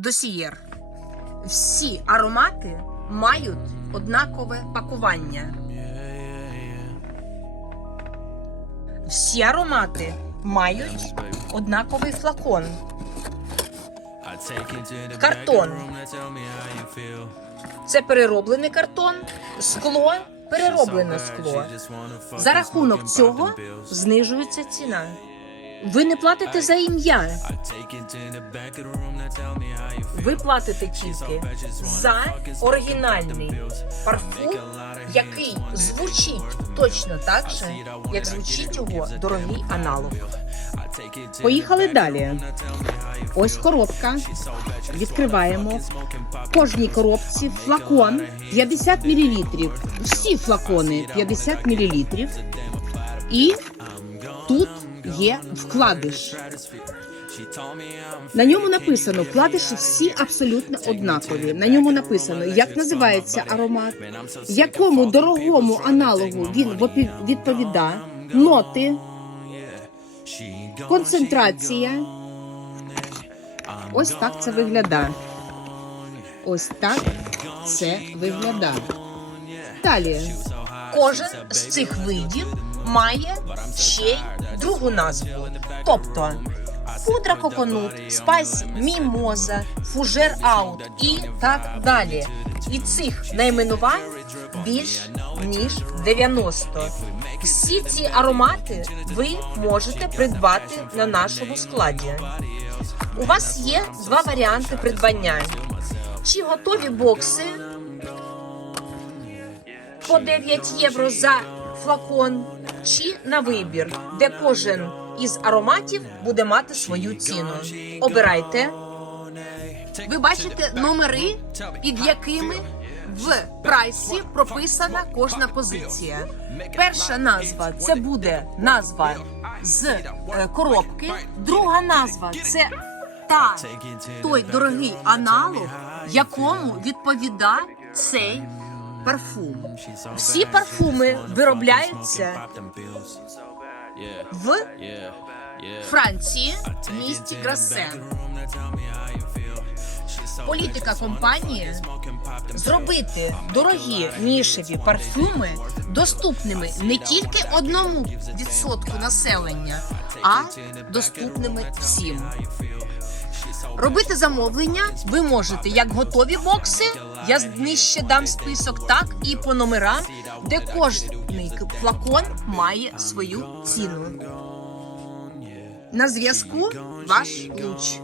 Досієр. Всі аромати мають однакове пакування. Всі аромати мають однаковий флакон. Картон. Це перероблений картон, скло, перероблене скло. За рахунок цього знижується ціна. Ви не платите за ім'я. Ви платите тільки за оригінальний парфум, який звучить точно так же, як звучить його дорогий аналог. Поїхали далі. Ось коробка. Відкриваємо. В кожній коробці флакон 50 мл. Всі флакони 50 мл. І тут є вкладиш. На ньому написано вкладиші всі абсолютно однакові. На ньому написано, як називається аромат, якому дорогому аналогу він відповідає, ноти, концентрація. Ось так це виглядає. Ось так це виглядає. Далі. Кожен з цих видів має ще й другу назву. Тобто пудра коконут, спайс мімоза, фужер аут і так далі. І цих найменувань більш ніж 90. Всі ці аромати ви можете придбати на нашому складі. У вас є два варіанти придбання: чи готові бокси по 9 євро за флакон, чи на вибір, де кожен із ароматів буде мати свою ціну. Обирайте. Ви бачите номери, під якими в прайсі прописана кожна позиція. Перша назва це буде назва з е, коробки. Друга назва це та той дорогий аналог, якому відповідає цей парфум. Всі парфуми виробляються в Франції, місті Грасен. Політика компанії зробити дорогі нішеві парфюми доступними не тільки одному відсотку населення, а доступними всім. Робити замовлення ви можете як готові бокси. Я нижче дам список, так і по номерам, де кожний флакон має свою ціну. На зв'язку ваш луч.